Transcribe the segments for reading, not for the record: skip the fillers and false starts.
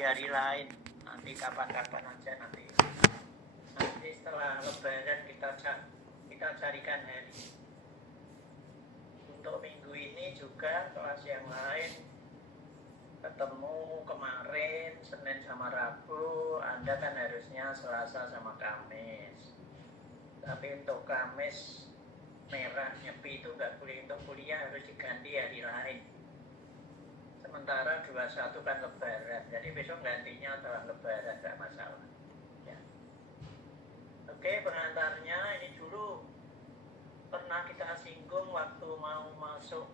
di hari lain. Nanti kapan-kapan aja nanti setelah Lebaran kita carikan hari. Untuk minggu ini juga kelas yang lain ketemu kemarin Senin sama Rabu, Anda kan harusnya Selasa sama Kamis. Tapi untuk Kamis merah nyepi itu nggak boleh untuk kuliah, harus diganti hari lain. Sementara 21 kan Lebaran, jadi besok gantinya setelah Lebaran, nggak masalah. Ya. Oke, pengantarnya ini dulu pernah kita singgung waktu mau masuk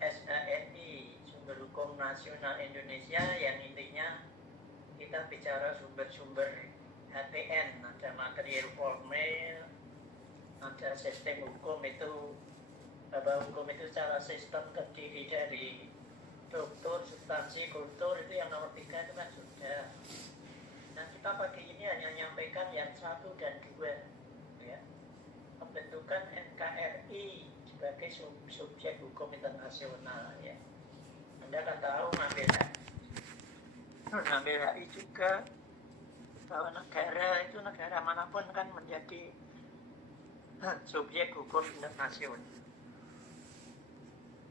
SHNI, Sumber Hukum Nasional Indonesia, yang intinya kita bicara sumber-sumber HTN, ada material formal, ada sistem hukum itu, bahwa hukum itu secara sistem terdiri dari struktur, substansi, kultur, itu yang nomor 3 itu kan sudah. Nah, kita pagi ini hanya menyampaikan yang 1 dan 2, ya. Pembentukan NKRI sebagai subjek hukum internasional, ya. Anda kan tahu ngambil HI juga, bahwa negara manapun kan menjadi subjek hukum internasional.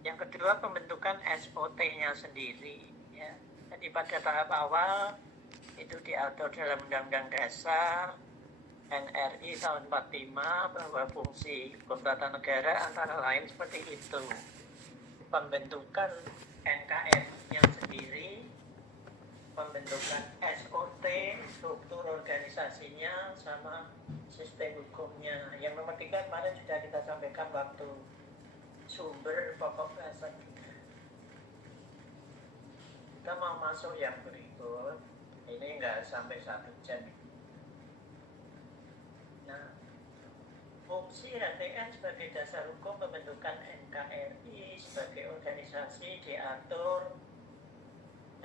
Yang kedua, pembentukan SOT-nya sendiri, ya. Jadi pada tahap awal itu diatur dalam Undang-Undang Dasar NRI tahun 45 bahwa fungsi hukum tata negara antara lain seperti itu. Pembentukan NKRI-nya sendiri, pembentukan SOT, struktur organisasinya, sama sistem hukumnya. Yang nomor 3 kemarin sudah kita sampaikan waktu sumber pokok dasar kita. Kita mau masuk yang berikut. Ini enggak sampai 1 jam. Nah, fungsi HTN sebagai dasar hukum pembentukan NKRI sebagai organisasi diatur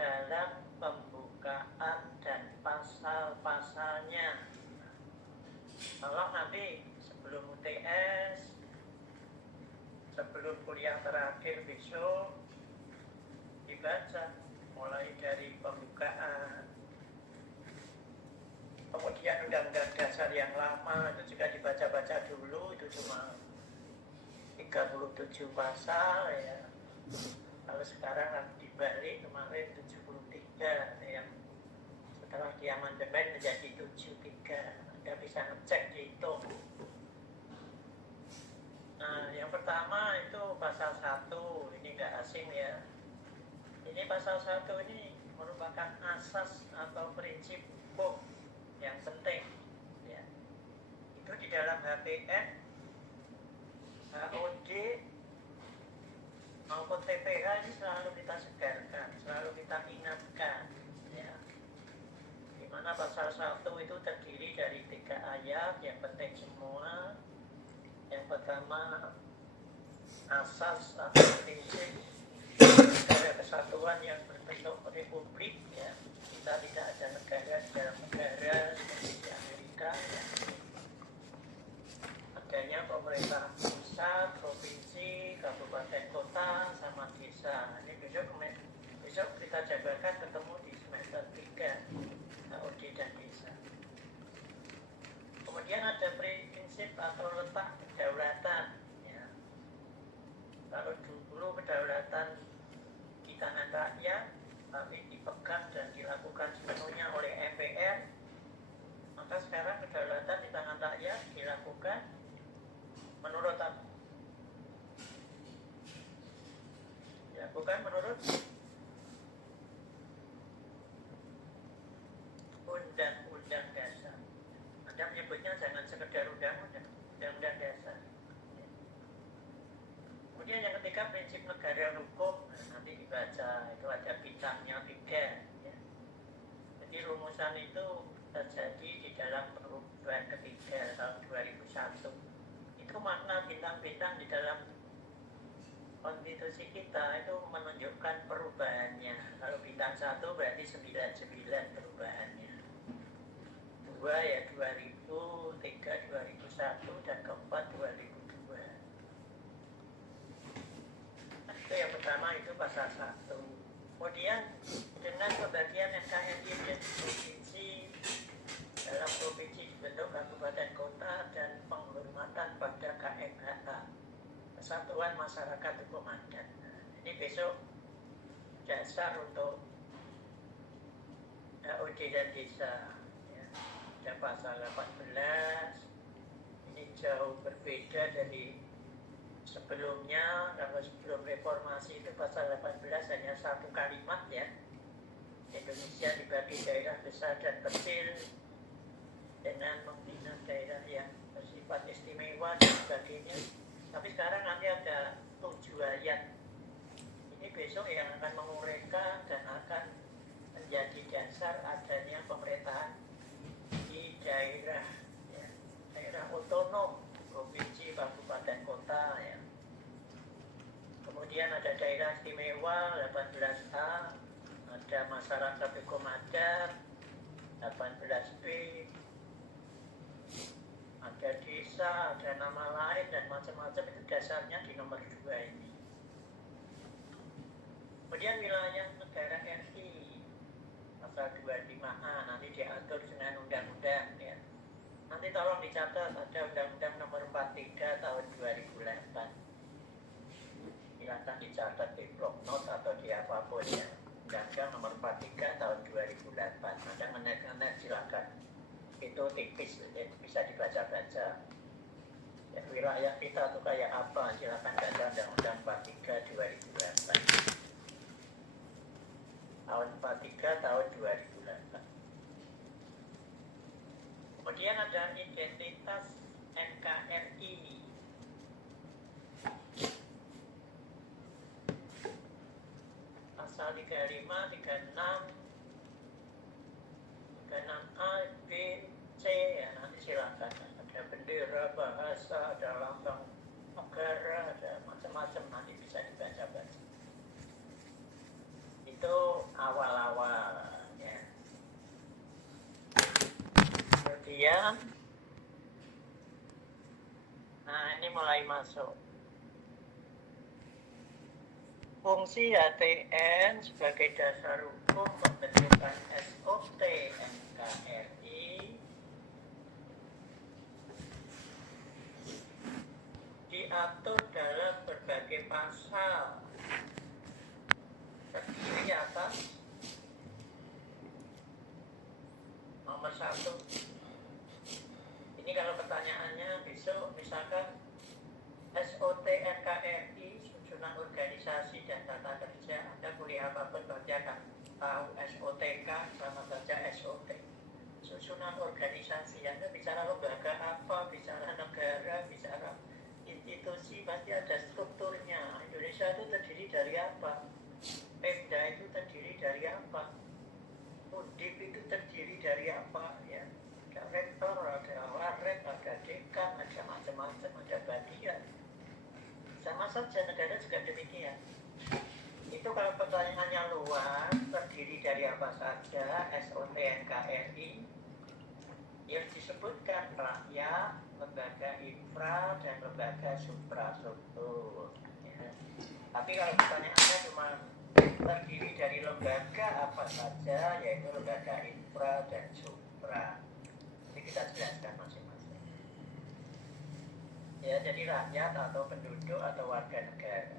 dalam pembukaan dan pasal-pasalnya. Kalau nanti sebelum UTS, sebelum kuliah terakhir besok, dibaca mulai dari pembukaan, kemudian undang-undang dasar yang lama itu juga dibaca-baca dulu, itu cuma 37 pasal, ya. Kalau sekarang dibalik kemarin 73, yang setelah diamandemen menjadi 73. Anda bisa ngecek dihitung. Nah, yang pertama itu pasal 1, ini nggak asing, ya. Ini pasal 1 ini merupakan asas atau prinsip hukum yang penting, ya. Itu di dalam HPN, HOD maupun TPH ini selalu kita segarkan, selalu kita ingatkan, ya. Di mana pasal 1 itu terdiri dari 3 ayat yang penting semua. Yang pertama, asas atau prinsip negara kesatuan yang berbentuk republik, ya. Kita tidak ada negara di dalam negara seperti di Amerika, ya. Adanya pemerintah pusat, provinsi, kabupaten kota, sama desa. Ini besok kita jabarkan ketemu di semester 3, HOD dan desa. Kemudian ada prinsip atau letak kedaulatan, ya. Kalau dulu kedaulatan di tangan rakyat, tapi dipegang dan dilakukan sepenuhnya oleh MPR, maka sekarang kedaulatan di tangan rakyat dilakukan menurut apa? Ya, bukan menurut undang-undang dasar. Anda menyebutnya jangan sekedar undang-undang dasar. Kemudian yang ketiga, prinsip negara hukum. Nanti dibaca, itu ada bintangnya 3, ya. Jadi rumusan itu terjadi di dalam perubahan ketiga tahun 2001. Itu makna bintang-bintang di dalam konstitusi kita itu menunjukkan perubahannya. Kalau bintang 1 berarti 99 perubahannya. 2 ya 2000, 3 2001, dan keempat 2002. Itu yang pertama, itu pasal 1. Kemudian dengan pembagian masyarakat hukum adat. Ini besok dasar untuk HOD dan desa. Ya. Ada pasal 18. Ini jauh berbeda dari sebelumnya. Kalau sebelum reformasi itu pasal 18 hanya satu kalimat ya. Indonesia dibagi daerah besar dan kecil dengan membina daerah yang bersifat istimewa dan sebagainya. Tapi sekarang nanti ada 7 ayat. Ini besok yang akan menguraikan dan akan menjadi dasar adanya pemerintahan di daerah ya, daerah otonom, provinsi, kabupaten, kota ya. Kemudian ada daerah istimewa 18A, ada masyarakat hukum adat 18B, ada desa, ada nama lain dan macam-macam. Itu dasarnya di nomor 2 ini. Kemudian wilayah negara RI pasal 25A nanti diatur dengan undang-undang ya. Nanti tolong dicatat, ada undang-undang nomor 43 tahun 2008. Silakan dicatat di blog note atau di apapun ya. Undang-undang nomor 43 tahun 2008. Ada menaik-naik silakan. Itu tipis, bisa dibaca-baca. Ya, wilayah kita tuh kayak apa? Silakan baca Undang-Undang 43 2008. Tahun 43 tahun 2008. Kemudian ada identitas NKRI. Pasal 35, 36, 36A, B, C ya, nanti silakan. Ada bendera, bahasa, ada lambang negara, ada macam-macam, nanti bisa dibaca-baca. Itu awal-awal ya. Kemudian nah ini mulai masuk fungsi HTN sebagai dasar hukum pembentukan SOT NKRI diatur dalam berbagai pasal. Terdiri atas nomor 1. Ini kalau pertanyaannya besok misalkan SOT NKRI susunan organisasi dan tata kerja. Anda kuliah apapun baca tahu SOTK sama saja SOT. Susunan organisasi, Anda bicara lembaga apa, bicara negara, bicara institusi, pasti ada strukturnya. Indonesia itu terdiri dari apa? Pemda itu terdiri dari apa? Undip itu terdiri dari apa? Ya, ada rektor, ada waret, ada dekan, ada macam-macam, ada bagian. Sama saja negara juga demikian. Itu kalau pertanyaannya luas, terdiri dari apa saja SOT NKRI, yang disebutkan rakyat, lembaga infra, dan lembaga suprastruktur. Ya. Tapi kalau pertanyaannya cuma terdiri dari lembaga apa saja, yaitu lembaga infra dan supra. Ini kita jelaskan masing-masing. Ya, jadi rakyat atau penduduk atau warga negara.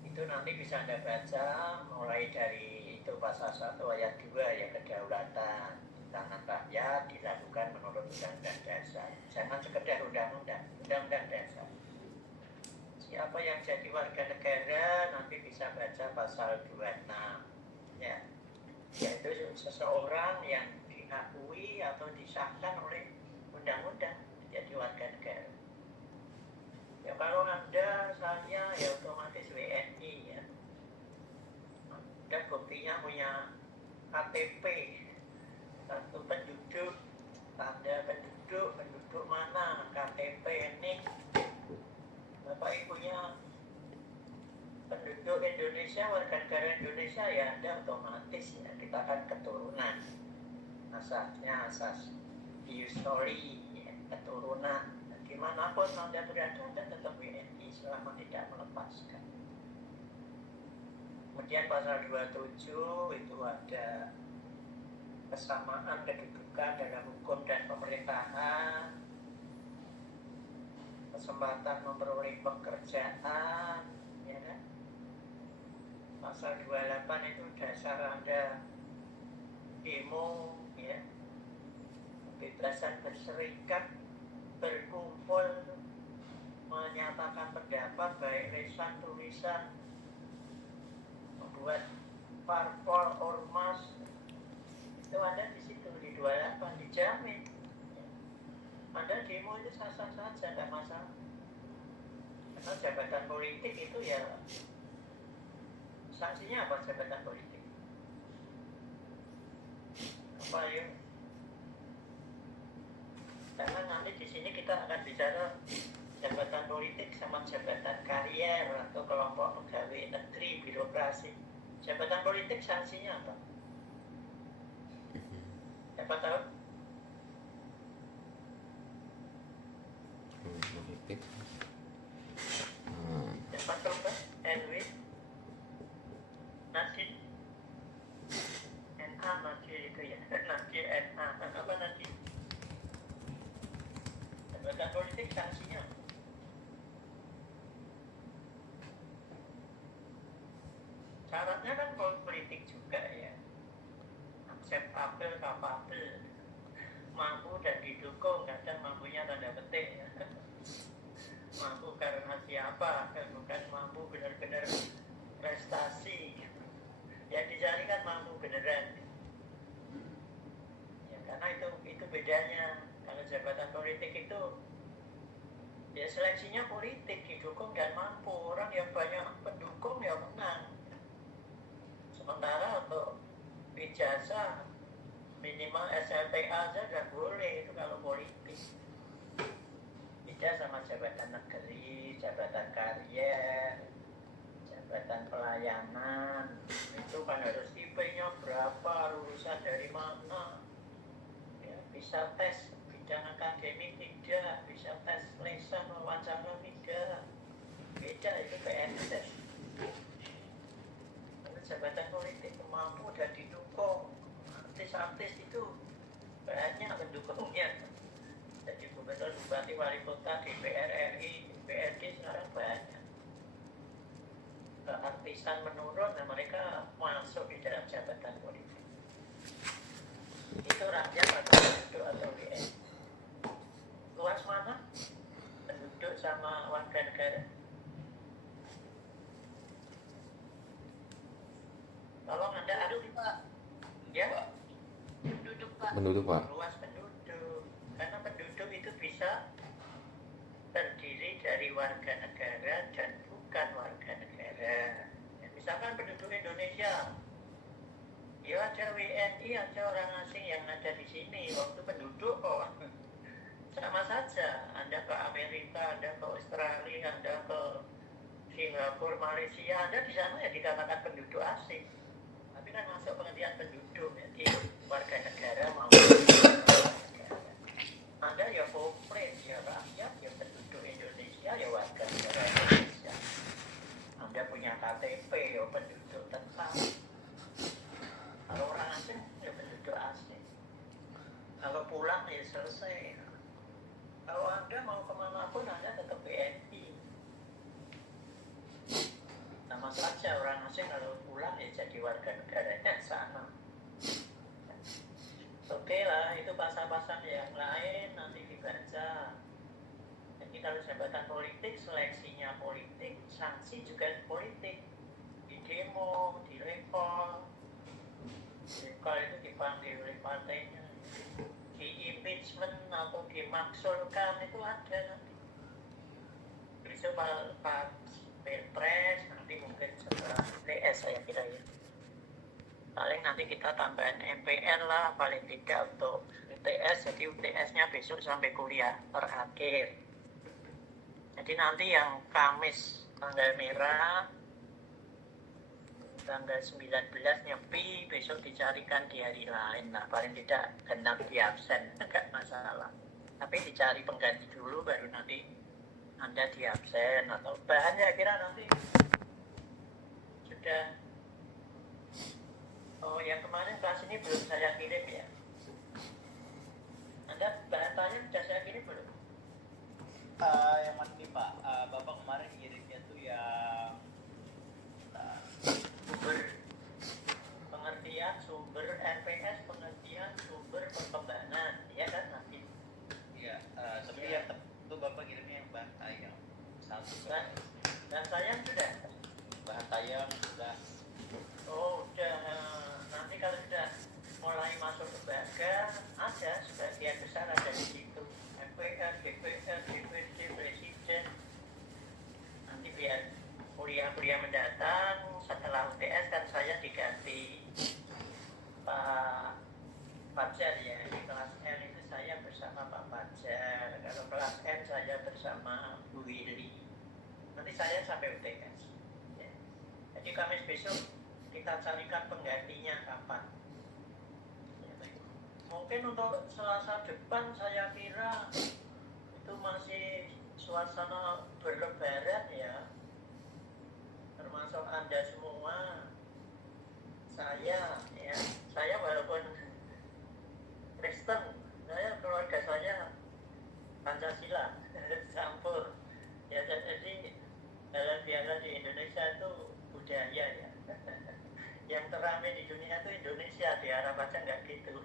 Itu nanti bisa Anda baca mulai dari itu pasal 1 ayat 2 ya, kedaulatan tangan rakyat dilakukan menurut undang-undang dasar. Jangan sekedar undang-undang dasar. Siapa yang jadi warga negara nanti bisa baca pasal 26 ya, yaitu seseorang yang diakui atau disahkan oleh undang-undang jadi warga negara. Ya kalau Anda, saya ya otomatis WNI ya. Dan buktinya punya KTP, kartu penduduk, tanda penduduk mana, KTP ini. Bapak Ibunya penduduk Indonesia, warga negara Indonesia ya Anda otomatis ya, kita kan keturunan. Asasnya asas history ya, keturunan. Dimanapun Anda berada, Anda tetap WNI selama tidak melepaskan. Kemudian pasal 27 itu ada kesamaan kedudukan dalam hukum dan pemerintahan. kesempatan memperoleh pekerjaan, ya kan? Pasal 28 itu dasar Anda demo, ya, kebebasan berserikat, berkumpul, menyatakan pendapat baik lisan tulisan, membuat parpol ormas, itu Anda di situ di 28 dijamin. Anda demo itu sah-sah saja, tidak masalah. Karena jabatan politik itu ya, sanksinya apa jabatan politik? Apa ya? Karena nanti di sini kita akan bicara jabatan politik sama jabatan karier atau kelompok pegawai negeri, birokrasi. Jabatan politik sanksinya apa? Siapa tahu? Politik. Siapa coba? NW? Nadine? NA Nadine itu ya? Nadine NA. Apa Nadine? Jabatan politik sanksinya apa? Syaratnya kan politik juga ya, akseptabel, kapabel, mampu dan didukung, kadang mampunya tanda petik ya. Mampu karena siapa, bukan mampu benar-benar prestasi. Yang dicari kan mampu beneran ya, karena itu bedanya. Kalau jabatan politik itu ya seleksinya politik, didukung dan mampu. Orang yang banyak pendukung ya menang. Sementara untuk ijazah minimal SLTA saja nggak boleh itu kalau politik. Beda sama jabatan negeri, jabatan karier, jabatan pelayanan. Itu kan harus IP-nya berapa, lulusan dari mana, ya, bisa tes bidang akademik tidak, bisa tes lisan wawancara tidak. Beda itu PNS. Jabatan politik mampu dan didukung. Artis-artis itu banyak pendukungnya. Jadi gubernur, bupati, wali kota, DPR RI, DPRD sekarang banyak. Artisan menurun, nah mereka masuk di dalam jabatan politik. Itu rakyat atau penduduk atau WN. Luas mana? Penduduk sama warga negara. Tolong Anda Penduduk, Pak. ya, Penduduk, Pak. Penduduk, Pak. luas penduduk. Karena penduduk itu bisa terdiri dari warga negara dan bukan warga negara. Ya, misalkan penduduk Indonesia, ya ada WNI, ada orang asing yang ada di sini. Waktu penduduk kok sama saja. Anda ke Amerika, Anda ke Australia, Anda ke Singapura, Malaysia, Anda di sana ya dikatakan penduduk asing. Tapi kan masuk pengertian penduduk, jadi warga negara maupun warga negara. Anda ya komplit, ya rakyat, ya penduduk Indonesia, ya warga negara Indonesia. Anda punya KTP, ya penduduk tetap. Kalau orang asing, ya penduduk asing. Kalau pulang, ya selesai. Kalau Anda mau kemanapun, Anda tetap WNI. Sama saja orang asing kalau pulang ya jadi warga negaranya sana. Oke lah, itu pasal-pasal yang lain nanti dibaca. Jadi kalau jabatan politik, seleksinya politik, sanksi juga politik. Di demo, di recall. Recall itu dipanggil oleh partainya. Di impeachment atau dimaksulkan itu ada nanti. Besok Pak Pilpres, nanti mungkin setelah PS saya kira ya. Paling nanti kita tambahan MPR lah, paling tidak untuk UTS, jadi UTS-nya besok sampai kuliah terakhir. Jadi nanti yang Kamis tanggal merah, tanggal 19 nyepi, besok dicarikan di hari lain. Nah, paling tidak genap di absen, enggak masalah. Tapi dicari pengganti dulu, baru nanti Anda di absen atau bahan saya kira nanti sudah. Oh, yang kemarin kelas ini belum saya kirim ya. Anda bahan tanya sudah saya kirim belum? Yang mana nih Pak? Bapak kemarin ngirimnya tuh yang Sumber pengertian sumber NPS, pengertian sumber perkembangan, ya kan nanti. ya sebenarnya itu Bapak ngirimnya yang bahan tayang satu Dan, dan saya sudah. bahan tayang sudah. Oh, udah. Nanti kalau sudah mulai masuk ke bagan, ada sebagian besar ada di situ. MPR, DPR, DPD, Presiden. Nanti biar kuliah-kuliah mendatang, setelah UTS kan saya diganti Pak Fajar ya. Di kelas L itu saya bersama Pak Fajar. Kalau kelas N saya bersama Bu Willy. Nanti saya sampai UTS. Ya. Jadi Kamis besok kita carikan penggantinya kapan. Mungkin untuk Selasa depan saya kira itu masih suasana berlebaran ya, termasuk Anda semua. Saya walaupun Kristen, keluarga saya Pancasila campur ya. Jadi halal bihalal di Indonesia itu budaya ya. Yang teramai di dunia itu Indonesia, di Arab aja nggak gitu.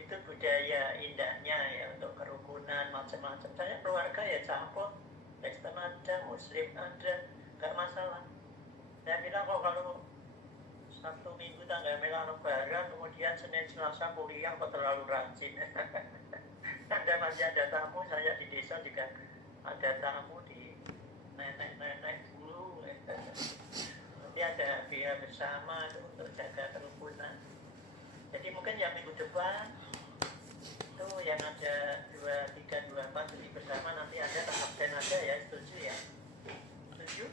Itu budaya indahnya ya, untuk kerukunan macam-macam. Saya keluarga ya campur, Kristen ada, Muslim ada, nggak masalah. Saya kira kalau Sabtu Minggu tanggal merah Lebaran, kemudian Senin Selasa kuliah kok terlalu rajin. Anda masih ada tamu, saya di desa juga ada tamu, di nenek-nenek dulu. Nanti ada biaya bersama untuk jaga kerukunan. Jadi mungkin yang minggu depan itu yang ada 23, 24 jadi bersama, nanti ada absen aja ya, setuju ya? Setuju?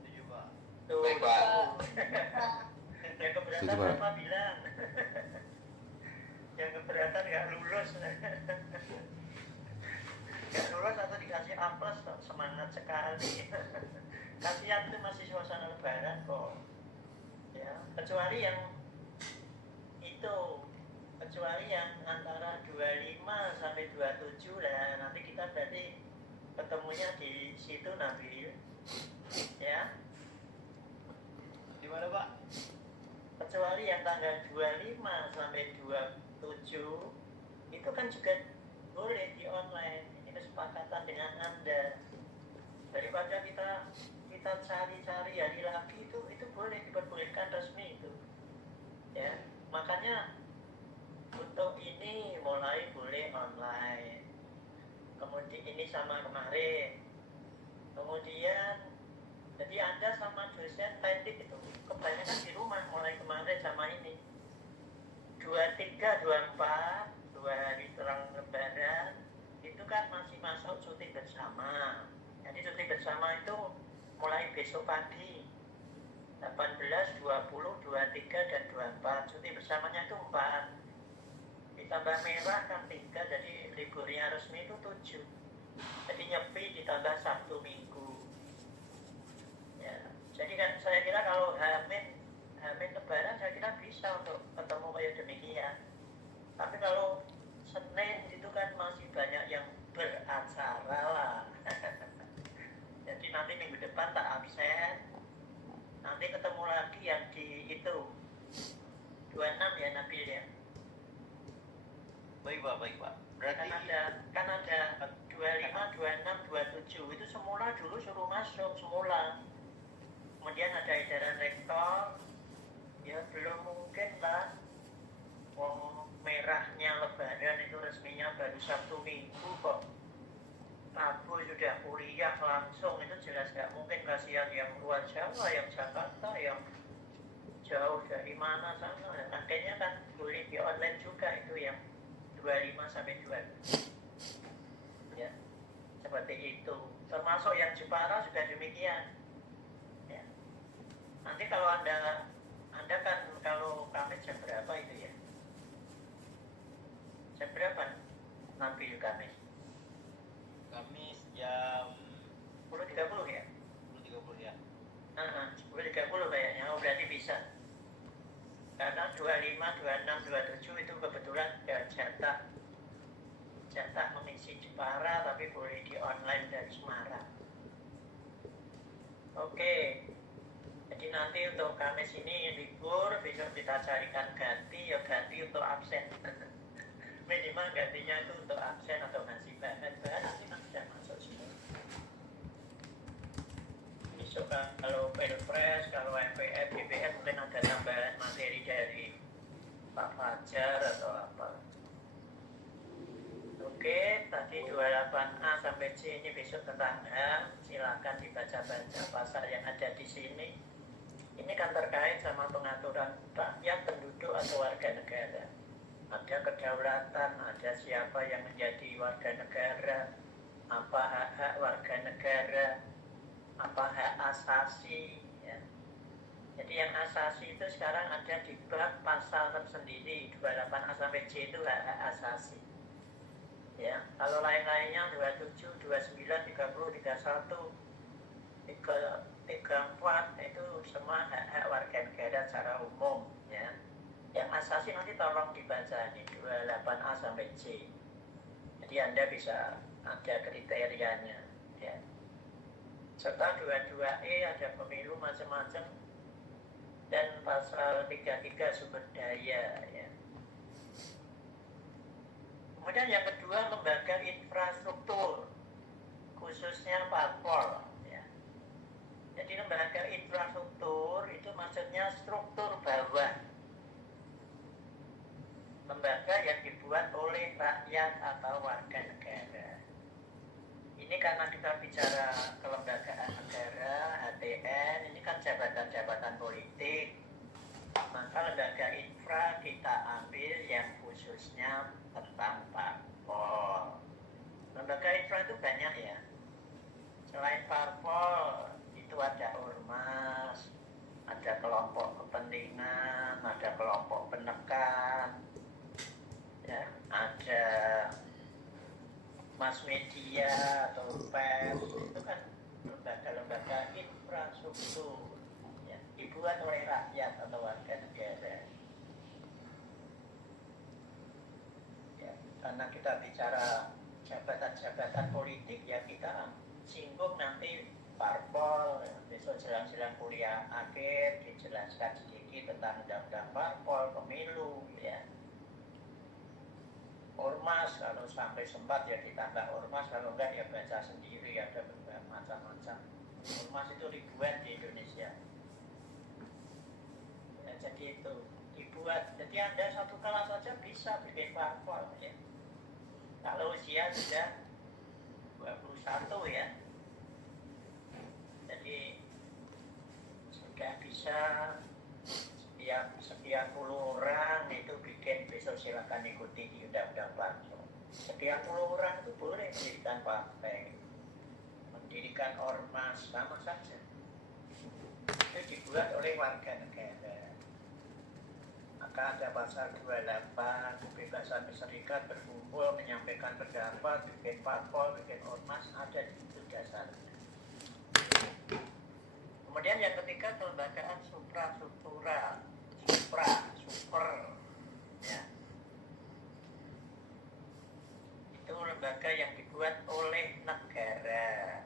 Setuju Pak. Tuh, Baik, Pak. yang keberatan Setuju, Pak. apa bilang? Yang keberatan nggak lulus. Nggak lulus atau dikasih A+, semangat sekali. Kasihan, itu masih suasana lebaran kok. Ya, kecuali yang antara 25 sampai 27 lah, nanti kita berarti ketemunya di situ Nabil. Ya. Di mana Pak? Kecuali yang tanggal 25 sampai 27 itu kan juga boleh di online. Ini kesepakatan dengan Anda. Daripada kita cari-cari hari lagi, itu boleh diperbolehkan resmi itu. Ya, makanya untuk ini mulai boleh online. Kemudian ini sama kemarin. Kemudian jadi Anda sama dosen pendek itu kebanyakan di rumah mulai kemarin sama ini. 23, 24, 2 hari terang Lebaran itu kan masih masuk cuti bersama. Jadi cuti bersama itu mulai besok pagi 18, 20, 23, dan 24. Cuti bersamanya itu 4. Ditambah merah kan 3, jadi liburnya resmi itu 7. Jadi nyepi ditambah Sabtu Minggu. Ya, jadi kan saya kira kalau Hamin Lebaran saya kira bisa untuk ketemu kayak demikian. Tapi kalau Senin itu kan masih banyak yang beracara lah. Jadi nanti minggu depan tak absen. Nanti ketemu lagi yang di itu 26 ya Nabil ya. Baik Pak. Berarti Kan ada 25, 26, 27 itu semula dulu suruh masuk semula. Kemudian ada edaran rektor, ya belum mungkin lah. Wong merahnya Lebaran itu resminya baru Sabtu Minggu kok. Rabu sudah kuliah langsung, itu jelas nggak mungkin. Kasihan yang luar Jawa, yang Jakarta, yang jauh dari mana sana. Akhirnya kan boleh di online juga itu yang 25 sampai 27. Ya, seperti itu. Termasuk yang Jepara juga demikian. Ya. Nanti kalau Anda kan kalau Kamis jam berapa itu ya? Jam berapa Nabil Kamis? Kamis jam 10.30 ya? 10.30 ya. 10.30 kayaknya. Oh, berarti bisa. Karena 25, 26, 27 itu kebetulan ada jatah jatah mengisi Jepara, tapi boleh di online dari Semarang. Oke, jadi nanti untuk Kamis ini libur, besok kita carikan ganti, ya ganti untuk absen. Minimal gantinya itu untuk absen atau ngasih bahan nanti sudah masuk semua. Besok kalau Pilpres, kalau MPR, DPR mungkin ada tambahan materi dari Pak Fajar atau apa. Oke, tadi 28A sampai C ini besok tentang HAM. Silakan dibaca-baca pasal yang ada di sini. Ini kan terkait sama pengaturan rakyat, penduduk atau warga negara. Ada kedaulatan, ada siapa yang menjadi warga negara, apa hak-hak warga negara, apa hak asasi. Ya. Jadi yang asasi itu sekarang ada di bab pasal tersendiri, 28A sampai C itu hak-hak asasi. Ya, kalau lain-lainnya 27, 29, 30, 31, 34 itu semua hak-hak warga negara secara umum. Ya. Yang asasi nanti tolong dibaca nih 28A sampai C. Jadi Anda bisa ada kriterianya. Ya. Serta 22E ada pemilu macam-macam dan pasal 33 sumber daya. Ya. Kemudian yang kedua, lembaga infrastruktur, khususnya parpol. Ya. Jadi lembaga infrastruktur itu maksudnya struktur bawah. Lembaga yang dibuat oleh rakyat atau warga negara. Ini karena kita bicara kelembagaan negara, HTN, ini kan jabatan-jabatan politik. Maka lembaga infra kita ambil yang khususnya tentang parpol. Lembaga infra itu banyak ya. Selain parpol, itu ada ormas, ada kelompok kepentingan, ada kelompok penekan, ya, ada mass media atau pers, itu kan lembaga-lembaga infrastruktur. Dibuat oleh rakyat atau warga negara. Ya, karena kita bicara jabatan-jabatan politik, ya kita singgung nanti parpol. Besok jelang-jelang kuliah akhir dijelaskan sedikit tentang undang-undang parpol, pemilu, ya. Ormas kalau sampai sempat ya ditambah ormas, kalau enggak ya baca sendiri, ada berbagai macam-macam. Ormas itu ribuan di Indonesia. Jadi itu dibuat, jadi Anda satu kelas saja bisa bikin parpol ya. Kalau usia sudah 21 ya, jadi sudah bisa sekian puluh orang itu bikin, besok silakan ikuti di undang-undang parpol. Sekian puluh orang itu boleh mendirikan partai, mendirikan ormas, sama saja. Itu dibuat oleh warga negara. Maka ada pasal 28, kebebasan berserikat, berkumpul, menyampaikan pendapat, bikin parpol, bikin ormas, ada di situ dasarnya. Kemudian yang ketiga, kelembagaan suprastruktural, super, ya. Itu lembaga yang dibuat oleh negara.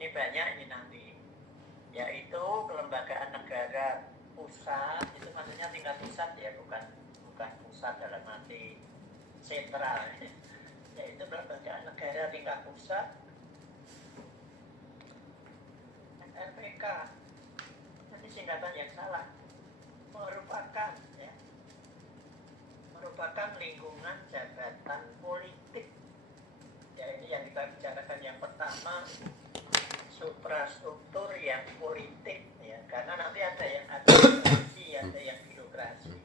Ini banyak ini nanti, yaitu kelembagaan negara pusat, itu maksudnya tingkat pusat ya, bukan pusat dalam arti sentral, yaitu kelembagaan negara tingkat pusat. RPK, ini singkatan yang salah, merupakan lingkungan jabatan politik. Ya, ini yang kita bicarakan yang pertama, suprastruktur yang politik ya, karena nanti ada yang administrasi, ada yang birokrasi.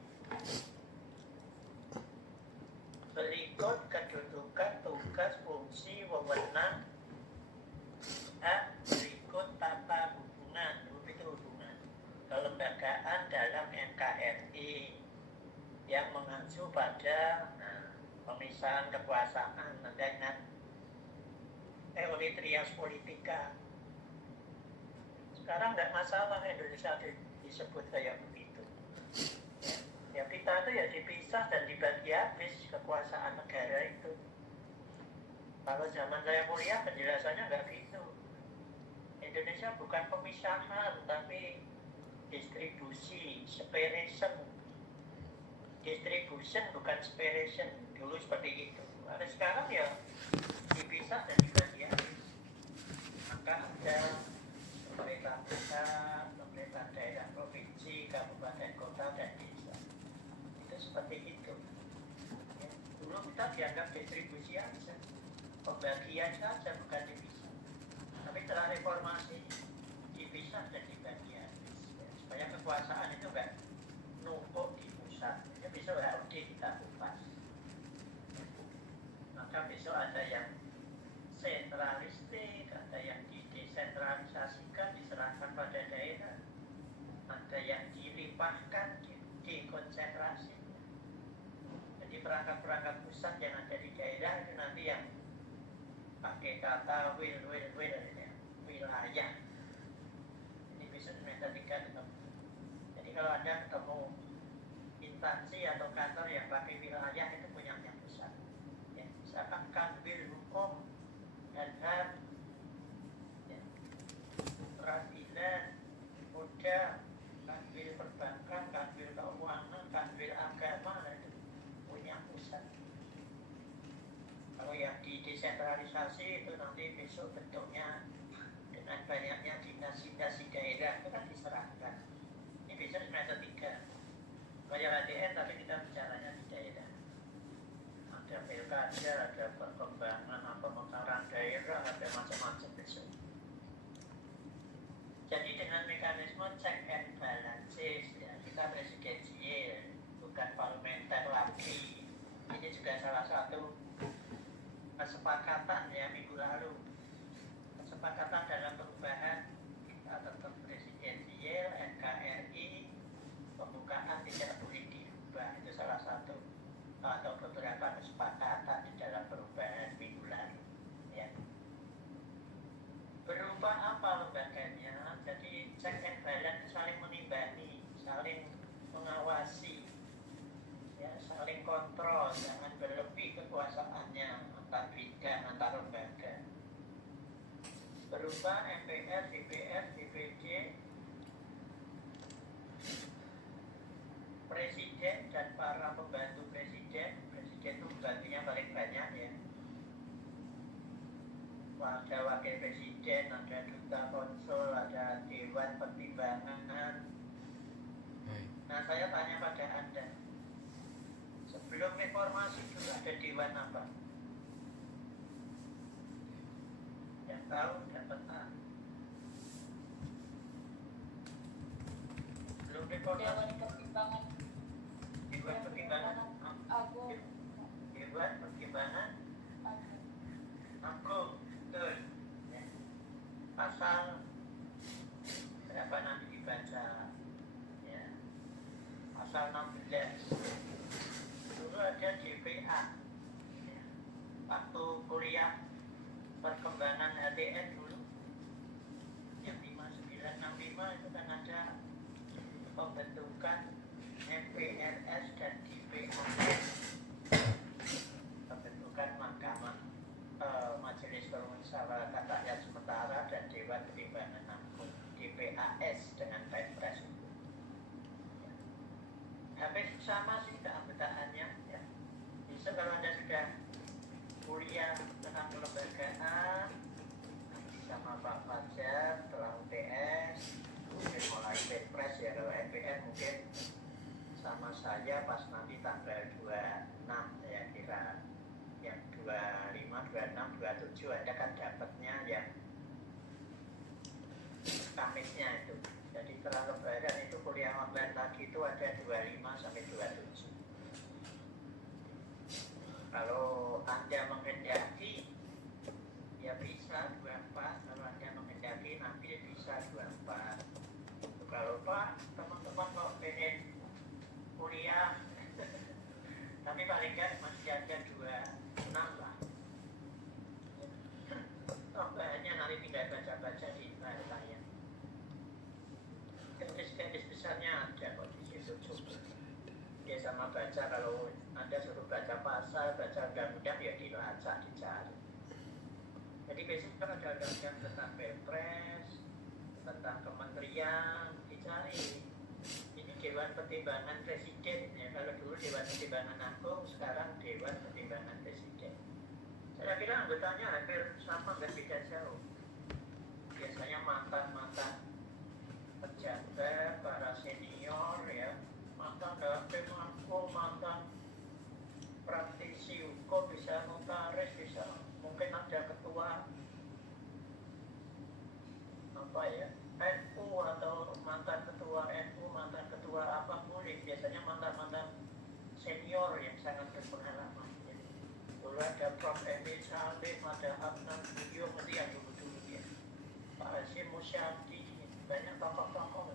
Berikut kedudukan, tugas, fungsi, wewenang, hak, berikut tata hubungan, itu hubungan kelembagaan dalam NKRI yang mengacu pada pemisahan kekuasaan dengan teori trias politika. Sekarang nggak masalah Indonesia disebut kayak begitu. Ya kita itu ya dipisah dan dibagi habis kekuasaan negara. Kalau zaman saya kuliah penjelasannya nggak gitu. Indonesia bukan pemisahan, tapi distribusi, separation. Distribution bukan separation. Dulu seperti itu. Ada sekarang ya dipisah dan dibagi. Maka ada pemerintah pusat, pemerintah daerah, provinsi, kabupaten, kota, dan desa. Itu seperti itu. Ya. Dulu kita dianggap distribusi aja, pembagian saja, bukan dipisah. Tapi setelah reformasi dipisah dan dibagi habis. Ya. Supaya kekuasaan itu enggak numpuk di pusat. Ya, besok HUD kita kupas. Maka besok ada yang sentralistik, ada yang didesentralisasikan, diserahkan pada daerah, ada yang dilimpahkan, dikonsentrasi. Jadi perangkat-perangkat pusat yang ada di daerah itu nanti yang pakai kata will ya, wilayah. Ini bisa semester 3 ketemu. Jadi kalau ada ketemu instansi atau kantor yang pakai wilayah itu punya pusat. Ya, misalkan kanwil hukum dan HAM, ya, peradilan, muda, kanwil perbankan, kanwil keuangan, kanwil agama, itu punya pusat. Kalau yang didesentralisasi itu nanti besok bentuknya dengan banyaknya dinas-dinas di daerah itu kan diserahkan. Ini bisa semester 3. Kayak ADN tapi kita bicaranya di daerah. Ada pilkada, ada perkembangan, pemekaran daerah, ada macam-macam besok. Jadi dengan mekanisme check and balances, ya, kita presidensial, bukan parlementer lagi. Ini juga salah satu kesepakatan ya minggu lalu. Kesepakatan dalam perubahan kita tetap presidensial, NKRI, pembukaan tidak boleh diubah. Itu salah satu atau beberapa kesepakatan di dalam perubahan minggu lalu. Ya. Berupa apa lembaganya? Jadi check and balance saling menimbangi, saling mengawasi, ya, saling kontrol, jangan berlebih kekuasaannya antar bidang, antar lembaga. Berupa MPR, DPR, DPD, presiden dan para pembantu presiden. Presiden itu pembantunya paling banyak ya. Ada wakil presiden, ada duta konsul, ada dewan pertimbangan. Nah saya tanya pada Anda, sebelum reformasi dulu ada dewan apa? Yang tahu dapat A. Belum reformasi. Dewan Pertimbangan Dewan pertimbangan Agung. Dewan pertimbangan Agung, betul. Ya. Pasal berapa nanti dibaca? Ya. Pasal 16. Dulu ada DPA. Ya. Waktu kuliah perkembangan HTN dulu, yang 5965 itu kan ada pembentukan MPRS dan DPAS, pembentukan Mahkamah Majelis Permusyawaratan Rakyat Sementara dan Dewan Pertimbangan Agung, DPAS dengan Perpres. Ya. Hampir sama sih keanggotanya. Ya. Bisa kalau Anda sudah kuliah tentang kelembagaan sama Pak Fajar setelah UTS, mungkin mulai Perpres ya, kalau MPR mungkin sama saya pas nanti tanggal 26 ya kira, yang 25, 26, 27 Anda kan dapatnya yang Kamisnya itu. Jadi setelah lebaran itu kuliah online lagi itu ada 25 sampai 27. Kalau Anda menghendaki ya bisa 24, kalau Anda menghendaki nanti bisa 24. Kalau Pak, teman-teman mau pengen kuliah tapi paling kan masih ada 26 lah. Tambahannya nanti tinggal baca-baca di layar. Garis-garis besarnya ada kok di situ cukup. Ya sama baca, kalau Anda suruh baca pasal, baca undang-undang ya dilacak, dicari. Jadi besok kan ada undang-undang tentang Perpres, tentang kementerian, dicari. Ini Dewan Pertimbangan Presiden ya. Kalau dulu Dewan Pertimbangan Agung, sekarang Dewan Pertimbangan Presiden. Saya kira anggotanya hampir sama, nggak beda jauh. Biasanya mantan-mantan pejabat, para senior ya, mantan hakim agung, mantan praktisi hukum, bisa notaris, bisa mungkin ada ketua apa ya, NU atau mantan ketua NU, mantan ketua apa boleh. Biasanya mantan-mantan senior yang sangat berpengalaman. Dulu ada Prof. Emil Salim, ada Adnan Buyung, nanti yang dulu-dulu ya, Pak Hasyim Musyadi, banyak tokoh-tokoh.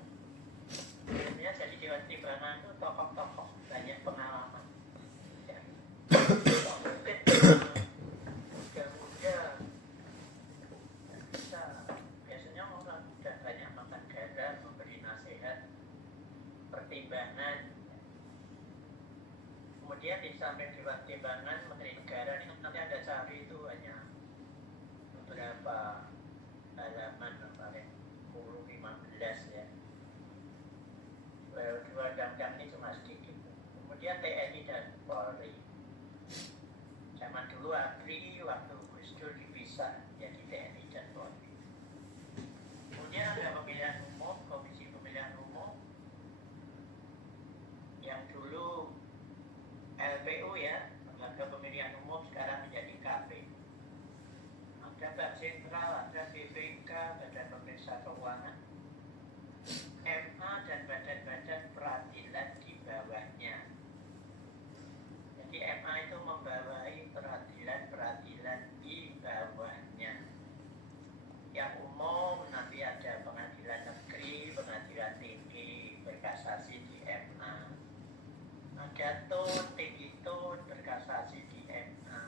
Biasanya jadi Dewan Pertimbangan itu tokoh-tokoh, banyak pengalaman. Ya. Mungkin muda-muda bisa, biasanya orang muda banyak makan garam, memberi nasihat, pertimbangan. Kemudian di samping Dewan Timbangan Menteri Negara ini nanti ada cari itu hanya beberapa halaman paling 10-15 ya. Dua undang-undang ini cuma sedikit. Kemudian TNI dan Polri. Zaman dulu ABRI, waktu Gus Dur dipisah jadi TNI dan Polri. Kemudian ada pemilihan umum, Komisi Pemilihan Umum yang dulu LPU ya, Lembaga Pemilihan Umum, sekarang menjadi KP. Ada Bank Sentral, ada BPK, Badan Pemeriksa Keuangan, MA dan badan-badan peradilan di bawahnya. Jadi MA itu membawai peradilan-peradilan di bawahnya. Yang umum nanti ada pengadilan negeri, pengadilan tinggi, berkasasi di MA. Ada tinggi berkasasi di MA.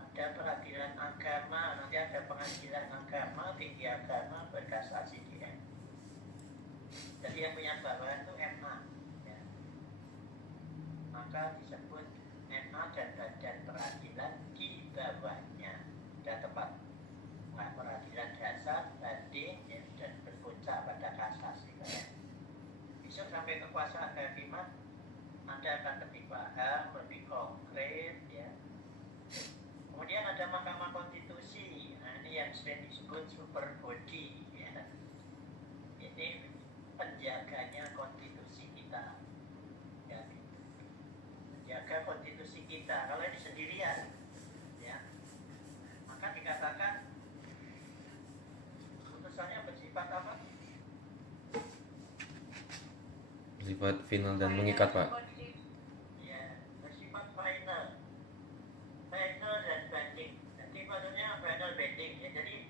Ada peradilan agama, nanti ada pengadilan agama, tinggi agama, berkasasi di MA. Jadi yang punya bawahan itu MA ya. Maka disebut MA dan badan peradilan di bawahnya. Sudah tepat. Nah, peradilan dasar, banding ya, dan berpuncak pada kasasi ya. Besok sampai kekuasaan kehakiman Anda akan lebih paham, lebih konkret ya. Kemudian ada Mahkamah Konstitusi. Nah, ini yang sering disebut super body ya. Ini penjaganya konstitusi kita ya. Menjaga konstitusi kita. Kalau ini sendirian ya, maka dikatakan putusannya bersifat apa? Bersifat final dan mengikat, Pak. Final dan banding. Jadi maksudnya final banding ya. Jadi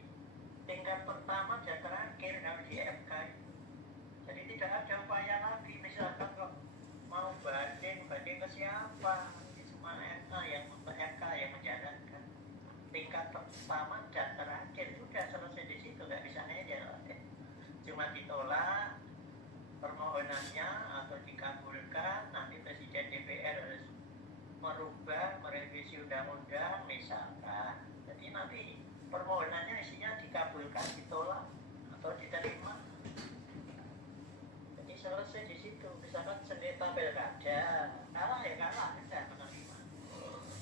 tingkat pertama dan terakhir kalau di MK. Jadi tidak ada upaya lagi. Misalkan kok mau banding ke siapa? Ini semua MK yang menjalankan. Tingkat pertama dan terakhir sudah selesai di situ, nggak bisa aja. Cuma ditolak permohonannya atau dikabulkan, nanti Presiden DPR harus merubah, merevisi undang-undang misalkan. Jadi nanti permohonannya isinya dikabulkan, ditolak atau diterima. Jadi selesai di situ. Misalkan sengketa pilkada, kalah ya kalah, tidak menerima.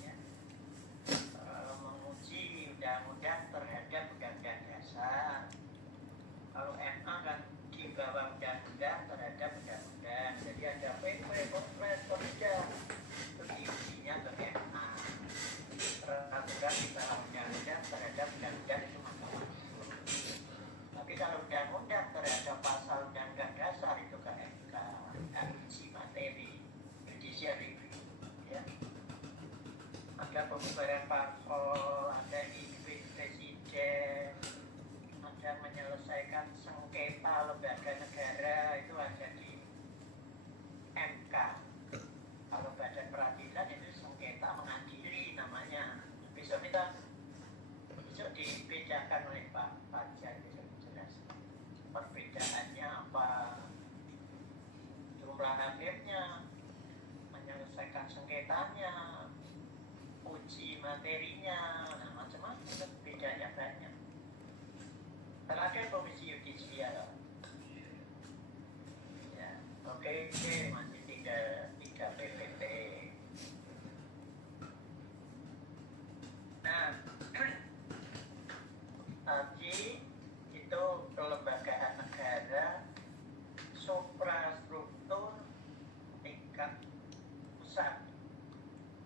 Ya. Menguji undang-undang terhadap undang-undang dasar. Kalau MA kan di bawah undang-undang terhadap undang-undang. Jadi ada PP, Kongres, Perda. Diujinya ke MA. Peraturan di bawah undang-undang terhadap undang-undang itu Mahkamah. Tapi kalau undang-undang terhadap pasal undang-undang dasar itu ke MK, uji materi, judicial review. Ya. Ada pembubaran parpol, ada impeach presiden, ada menyelesaikan sengketa lembaga negara, itu ada di MK. Kalau badan peradilan itu sengketa mengadili namanya. Besok dibedakan oleh Pak Fajar, besok jelas perbedaannya apa, jumlah hakimnya, menyelesaikan sengketanya, uji materinya, nah macam-macam bedanya banyak. Terakhir komisi yudisial. Ya, oke, masih tiga PPT. Nah, tadi itu kelembagaan negara, suprastruktur tingkat pusat.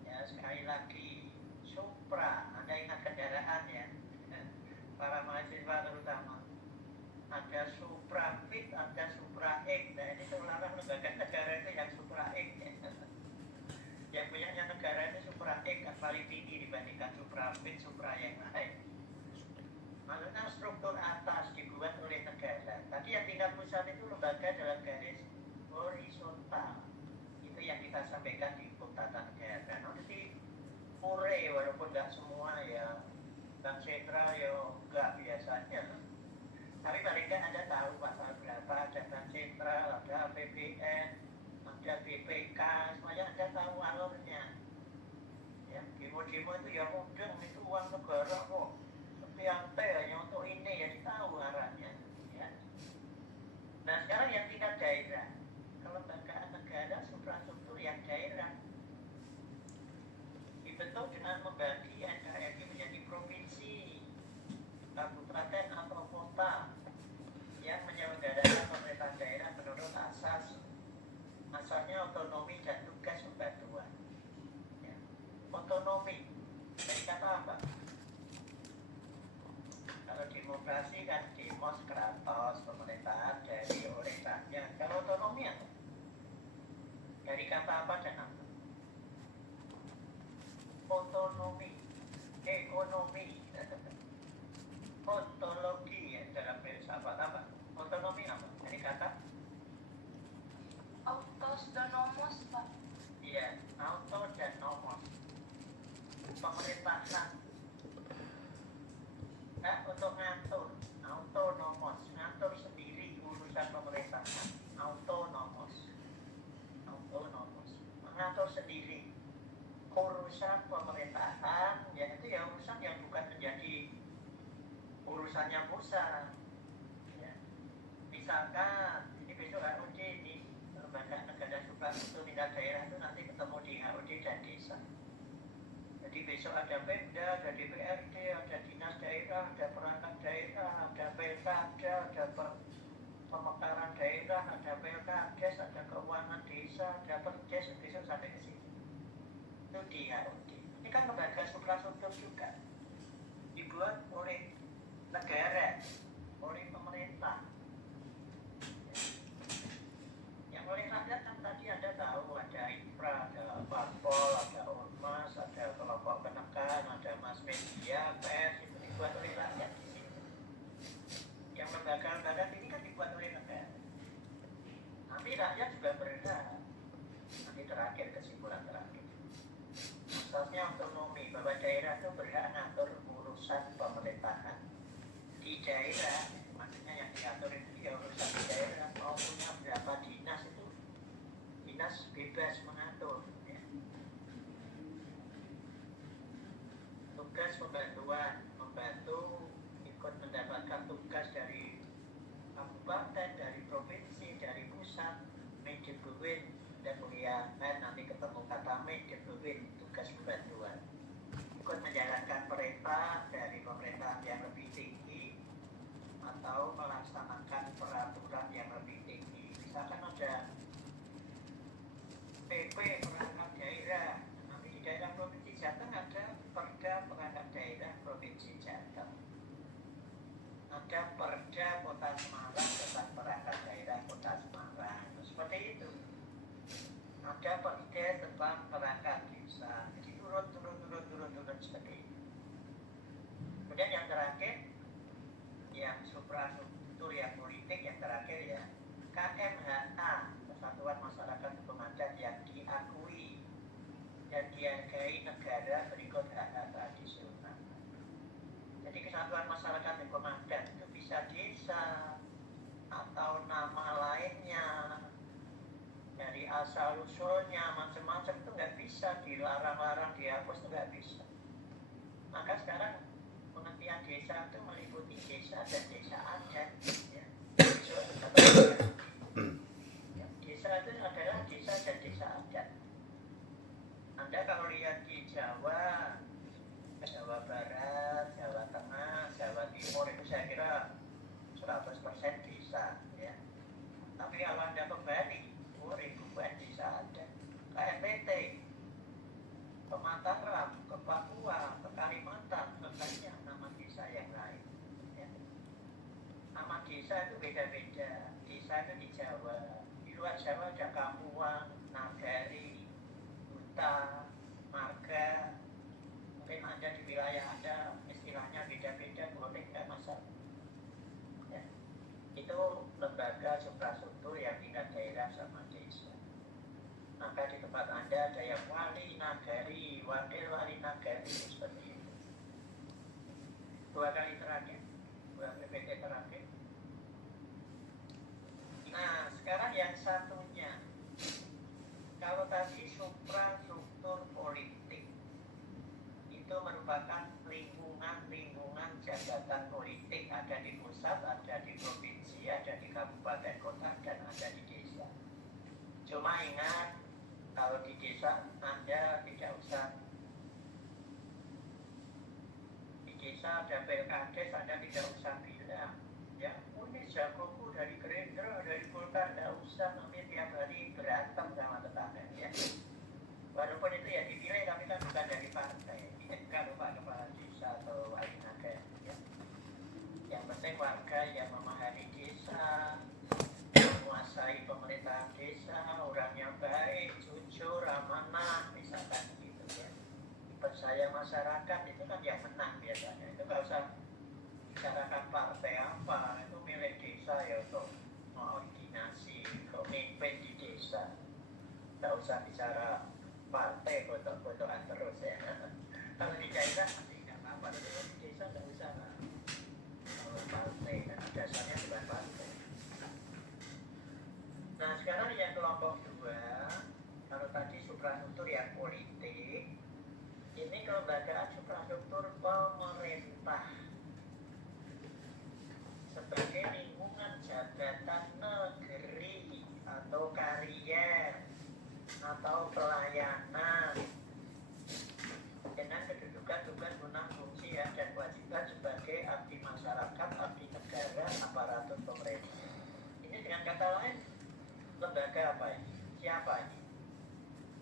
Ya, sekali lagi, supra, Anda ingat kendaraan ya, para mahasiswa terutama. Ada suprafit, ada supraek. Nah, ini seolah-olah lembaga negara itu yang supraek. Yang punyanya negara itu supraek, kan paling tinggi dibandingkan suprafit, supra yang lain. Maksudnya struktur atas dibuat oleh negara. Tadi yang tingkat pusat itu lembaga dalam garis horizontal. Itu yang kita sampaikan di hukum tata negara. Nanti pure, walaupun nggak semua ya, bank sentral ya nggak biasanya. Tapi paling nggak Anda tahu pasal berapa, ada bank sentral, ada APBN, ada BPK, semuanya Anda tahu alurnya. Ya, demo-demo itu ya mudeng, itu uang negara kok. Tapi yang hanya untuk ini ya tahu arahnya. Ya. Nah sekarang yang tingkat daerah, kelembagaan negara suprastruktur yang daerah dibentuk dengan membagi NKRI menjadi provinsi, kabupaten atau kota yang menyelenggarakan pemerintah daerah menurut asasnya otonomi dan tugas pembantuan. Ya. Otonomi dari kata apa? Kalau demokrasi kan demos, kratos, pemerintahan dari oleh rakyat. Kalau otonomi apa? Dari kata apa dan apa? Otonomi, ekonomi, ontologi ya, dalam filsafat apa? Otonomi apa? Dari kata? Autos dan nomos, Pak. Iya, auto dan nomos. Pemerintahan. Nah, untuk ngatur, autonomos, ngatur sendiri urusan pemerintahan, autonomos, mengatur sendiri urusan pemerintahan, ya itu ya urusan yang bukan menjadi urusannya pusat. Ya. Misalkan, ini besok HUD di lembaga negara suprastruktur tingkat daerah itu nanti ketemu di HUD dan desa. Jadi besok ada Pemda, ada DPRD, ada dinas daerah, ada perangkat daerah, ada Pelkada, ada pemekaran daerah, ada Pelkades, ada keuangan desa, ada Perdes, besok sampai ke sini. Itu di HUD. Ini kan lembaga suprastruktur juga. Dibuat oleh negara, oleh pemerintah. Yang oleh rakyat kan tadi Anda tahu ada infra, ada parpol, ada ormas, ada kelompok penekan, ada mass media, pers, itu dibuat oleh rakyat di sini. Yang lembaga-lembaga ini kan dibuat oleh negara. Nanti rakyat juga berhak. Nanti terakhir, kesimpulan terakhir. Asasnya otonomi, bahwa daerah itu berhak ngatur urusan pemerintahan di daerah. Maksudnya yang diatur itu ya urusan di daerah. Mau punya berapa dinas itu, dinas bebas mengatur. Ya. Tugas pembantuan, membantu ikut mendapatkan tugas dari kabupaten, dari provinsi, dari pusat, Mendikbud dan kuliah nanti ketemu kata Mendikbud, tugas pembantuan. Ikut menjalankan perintah dari pemerintahan yang lebih tinggi atau melaksanakan peraturan yang lebih tinggi. Misalkan ada PP perangkat daerah, nanti di daerah provinsi Jateng ada Perda perangkat daerah provinsi Jateng, ada Perda Kota Semarang tentang perangkat daerah Kota Semarang, seperti itu. Ada Perda tentang perangkat desa, jadi turun seperti itu. Kemudian yang terakhir, yang suprastruktur yang politik yang terakhir ya, KMHA, Kesatuan Masyarakat Hukum Adat yang diakui dan dihargai negara berikut hak-hak tradisional. Jadi Kesatuan Masyarakat Hukum Adat itu bisa desa atau nama lainnya dari asal usulnya macam-macam itu nggak bisa dilarang-larang, dihapus itu nggak bisa. Maka sekarang pengertian desa itu meliputi desa dan desa adat. Ya. Desa itu adalah desa dan desa adat. Anda kalau lihat di Jawa, Jawa Barat, Jawa Tengah, Jawa Timur itu saya kira 100% desa. Ya. Tapi kalau Anda ke Bali, ribuan desa adat. Ke NTT, ke Mataram, ke Papua, ke Kalimantan, banyak nama desa yang lain. Ya. Nama desa itu beda-beda. Desa itu di Jawa, di luar Jawa ada Kamuang, Nagari, Huta, Marga. Mungkin Anda di wilayah Anda istilahnya beda-beda, boleh nggak masalah. Ya. Itu lembaga suprastruktur yang tingkat daerah sama desa. Maka di tempat Anda ada yang wali nagari, wakil wali nagari, seperti itu. 2 kali terakhir, 2 PPT terakhir. Nah, sekarang yang satunya, kalau tadi suprastruktur politik itu merupakan lingkungan jabatan politik, ada di pusat, ada di provinsi, ada di kabupaten kota, dan ada di desa. Cuma ingat, kalau di desa Anda tidak usah, di desa ada Pelkades, Anda tidak usah bilang, ya ini jagoku dari Gerindra, dari Golkar, tidak usah, nanti tiap hari berantem sama tetangga. Ya. Walaupun itu ya dipilih, tapi kan bukan dari partai. Kalau Pak Kepala Desa atau wali nagari. Ya. Yang penting warga yang memahami desa, menguasai pemerintahan desa, orangnya baik, jujur, amanah, misalkan gitu ya. Percaya masyarakat itu kan yang menang biasanya. Itu nggak usah bicarakan partai apa, itu milik desa ya untuk koordinasi, pemimpin di desa. Nggak usah bicara partai, foto-fotoan terus ya. Kalau di daerah masih nggak apa-apa, tapi di desa nggak usah lah. Kalau partai, kan dasarnya bukan partai. Nah sekarang yang kelompok 2, kalau tadi suprastruktur yang politik, ini kelembagaan suprastruktur pemerintah sebagai lingkungan jabatan negeri atau karier atau pelayanan dengan kedudukan tugas guna fungsi dan kewajiban sebagai abdi masyarakat, abdi negara, aparatur pemerintah. Ini dengan kata lain lembaga apa ini? Siapa ini?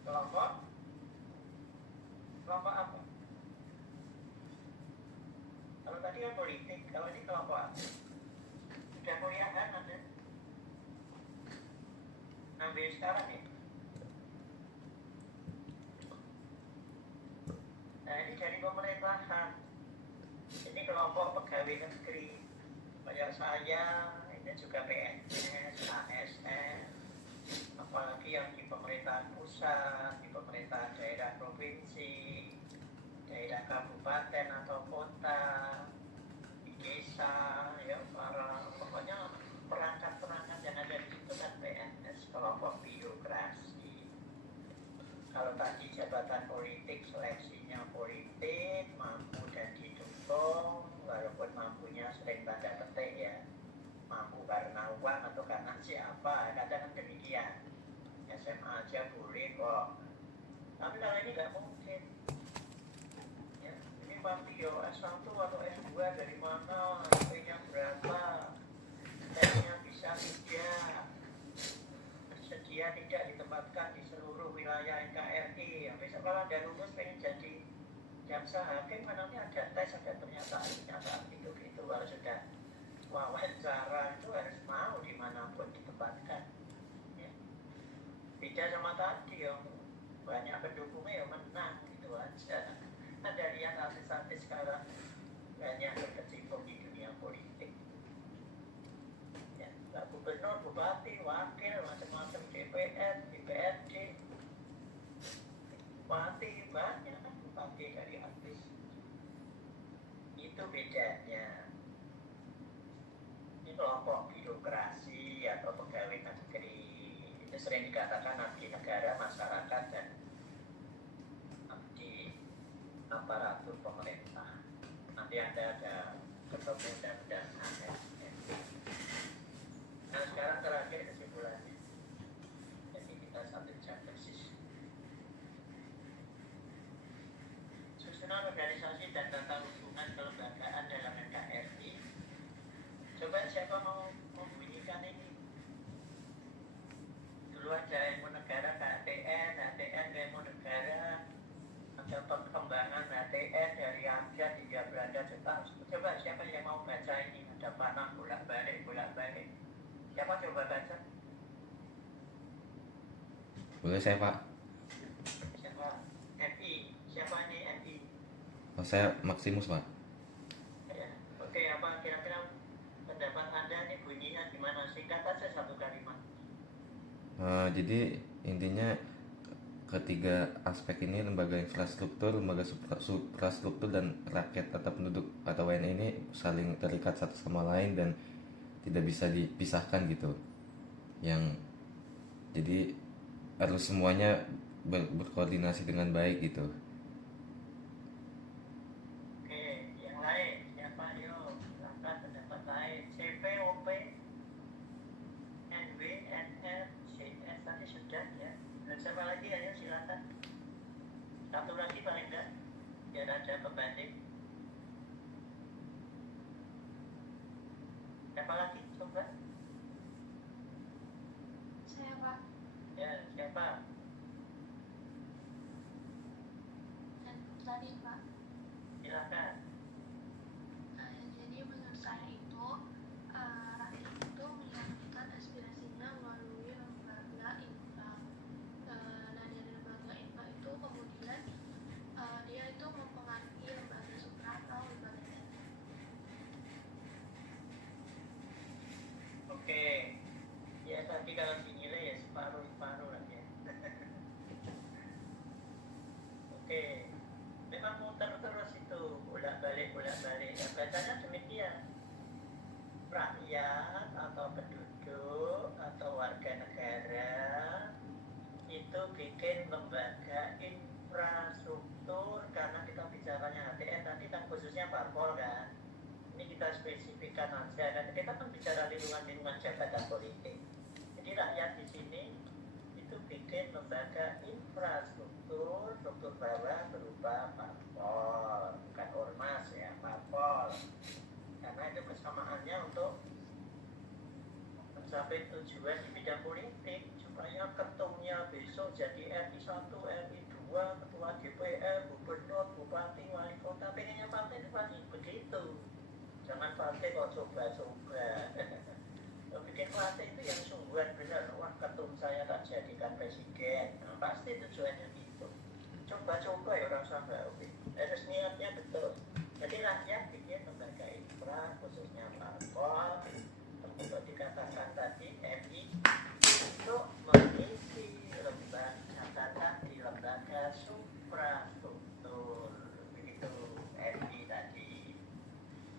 Kelompok apa? Kalau tadi kan politik, kalau ini kelompok apa? Sudah kuliah kan Anda? Ambil sekarang ya? Nah ini dari pemerintahan. Ini kelompok pegawai negeri. Kayak saya, ini juga PNS, ASN, apalagi yang di pemerintahan pusat, di pemerintahan daerah provinsi, daerah kabupaten atau kota, di desa, ya para pokoknya perangkat-perangkat yang ada di situ kan PNS, kelompok birokrasi. Kalau tadi jabatan politik, seleksinya politik, mampu dan didukung, walaupun mampunya sering tanda petik ya, mampu karena uang atau karena siapa, kadang demikian. SMA aja boleh kok. Tapi kalau ini nggak mungkin. Ya, ini pasti yo S1 atau S2 dari mana, IP-nya berapa, tesnya bisa tidak, bersedia tidak ditempatkan di seluruh wilayah NKRI. Besok kalau Anda lulus pengen jadi jaksa hakim, kan nanti ada tes, ada pernyataan gitu. Kalau sudah wawancara itu harus mau dimanapun ditempatkan. Ya. Beda sama tadi yang banyak pendukungnya yang menang gitu aja. Ada lihat artis-artis sekarang banyak berkecimpung di dunia politik. Ya, gubernur, bupati, wakil, macam-macam, DPR, DPRD, bupati banyak kan, bupati dari artis. Itu bedanya. Ini kelompok birokrasi atau pegawai negeri. sering dikatakan abdi negara, masyarakat, dan abdi aparatur pemerintah. Nanti ada ketemu dan ASN. Nah sekarang terakhir kesimpulannya. Jadi kita 1 jam persis. Susunan organisasi dan tata hubungan kelembagaan dalam NKRI. Coba siapa mau membunyikan ini? Dulu ada ilmu negara KTN, HTN ilmu negara, ada perkembangan HTN dari Abjad hingga Belanda Jepang. Coba siapa yang mau baca ini? Ada panah bolak-balik. Siapa coba baca? Boleh saya Pak? Siapa? MI. Siapa ini MI? Oh, saya Maximus Pak. Ya. Oke, apa kira-kira pendapat Anda ini bunyinya gimana? Singkat aja 1 kalimat. Jadi intinya ketiga aspek ini, lembaga infrastruktur, lembaga suprastruktur, dan rakyat atau penduduk atau WNI ini saling terikat satu sama lain dan tidak bisa dipisahkan gitu. Yang jadi harus semuanya berkoordinasi dengan baik gitu. Oke, yang lain siapa? Yo, silakan pendapat lain. CP, OP, NW, NR, CS tadi sudah ya. Dan siapa lagi? Ayo silakan. Satu lagi paling enggak, biar ada pembanding. Siapa lagi? Coba. Saya Pak. Ya, siapa? Dan tadi Pak. Silakan. Jadi menurut saya itu rakyat itu menyampaikan aspirasinya melalui lembaga infra. Nah dari lembaga infra itu kemudian dia itu mempengaruhi lembaga supra atau lembaga data. Oke. Ya tadi kalau dinilai ya separuh lah ya. Oke. Memang muter terus itu, bolak-balik. Ya, bacanya demikian. Rakyat atau penduduk atau warga negara itu bikin lembaga infrastruktur, karena kita bicaranya HTN tadi kan khususnya parpol kan. Ini kita spesifikkan aja, dan kita kan bicara lingkungan jabatan politik. Jadi rakyat di sini itu bikin lembaga infrastruktur, struktur bawah berupa parpol, bukan ormas ya, parpol. Karena itu kesamaannya untuk mencapai tujuan di bidang politik, supaya ketumnya besok jadi RI 1, RI 2, ketua DPR, gubernur, bupati, wali kota. Pengennya partai itu pasti begitu. Jangan partai kok coba-coba. Bikin partai itu yang sungguhan benar. Wah, ketum saya tak jadikan presiden. Nah, pasti tujuannya gitu. Coba-coba ya orang sama. Harus niatnya betul. Jadi rakyat bikin lembaga infra, khususnya parpol, untuk dikatakan tadi MI, untuk mengisi lembaga catatan di lembaga suprastruktur. Begitu MI tadi.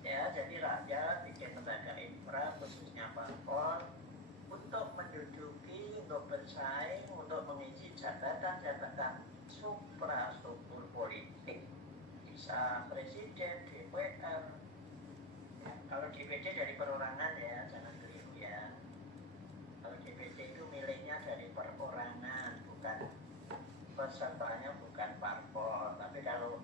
Ya, jadi rakyat bikin lembaga infra, khususnya parpol, untuk menduduki, untuk bersaing, untuk mengisi jabatan-jabatan suprastruktur politik. Bisa presiden, DPR. Ya, kalau DPD dari perorangan ya, jangan keliru ya. Kalau DPD itu miliknya dari perorangan, bukan pesertanya bukan parpol. Tapi kalau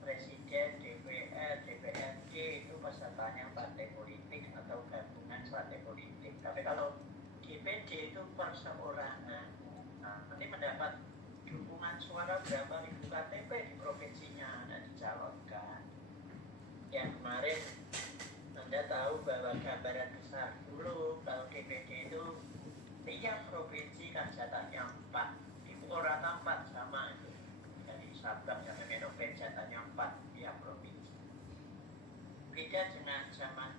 presiden, DPR, DPRD itu pesertanya partai politik atau gabungan partai politik. Tapi kalau DPD itu perseorangan. Nah, nanti mendapat dukungan suara berapa ribu KTP di provinsinya dan dicalonkan. Yang kemarin Anda tahu bahwa gambaran besar dulu kalau DPD itu tiap provinsi kan jatahnya 4, di Pukul Rata 4 sama itu. Dari Sabang sampai Merauke jatahnya 4 tiap provinsi. Beda dengan zaman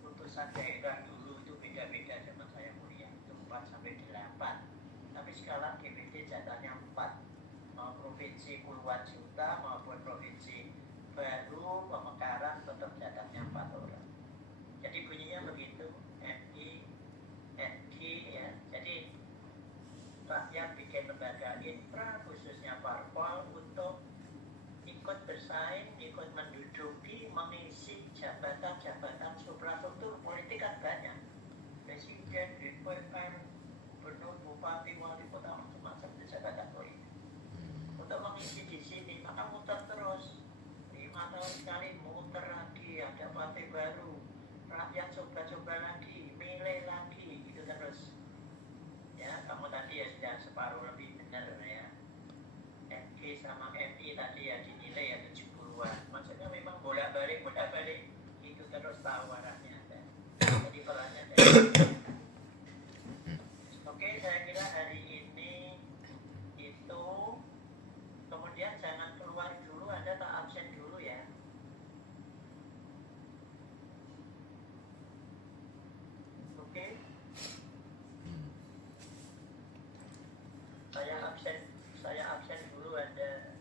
putusan daerah dulu, itu beda-beda zaman saya kuliah, itu 4 sampai 8. Tapi sekarang DPD jatahnya 4. Mau provinsi puluhan juta maupun provinsi baru, Pemekaran, tetap jatahnya 4 orang. Jadi bunyinya begitu, MI, NG ya. Jadi kita bikin lembaga infra khususnya parpol untuk ikut bersaing, ikut menduduki, mengisi jabatan-jabatan suprastruktur politik kan banyak. Presiden, DPR, gubernur, bupati, wali kota, macam-macam jabatan politik. Untuk mengisi di sini, maka muter terus. 5 tahun sekali muter lagi, ada partai baru, rakyat coba-coba lagi, milih lagi, gitu terus. Ya, kamu tadi ya sudah separuh lebih benar ya. MG sama MI tadi ya dinilai ya 70-an. Maksudnya memang bolak-balik itu terus tawarannya. Jadi perannya dari Oke, saya kira hari ini itu. Kemudian jangan keluar dulu, Anda tak absen dulu ya. Oke. Saya absen dulu Anda.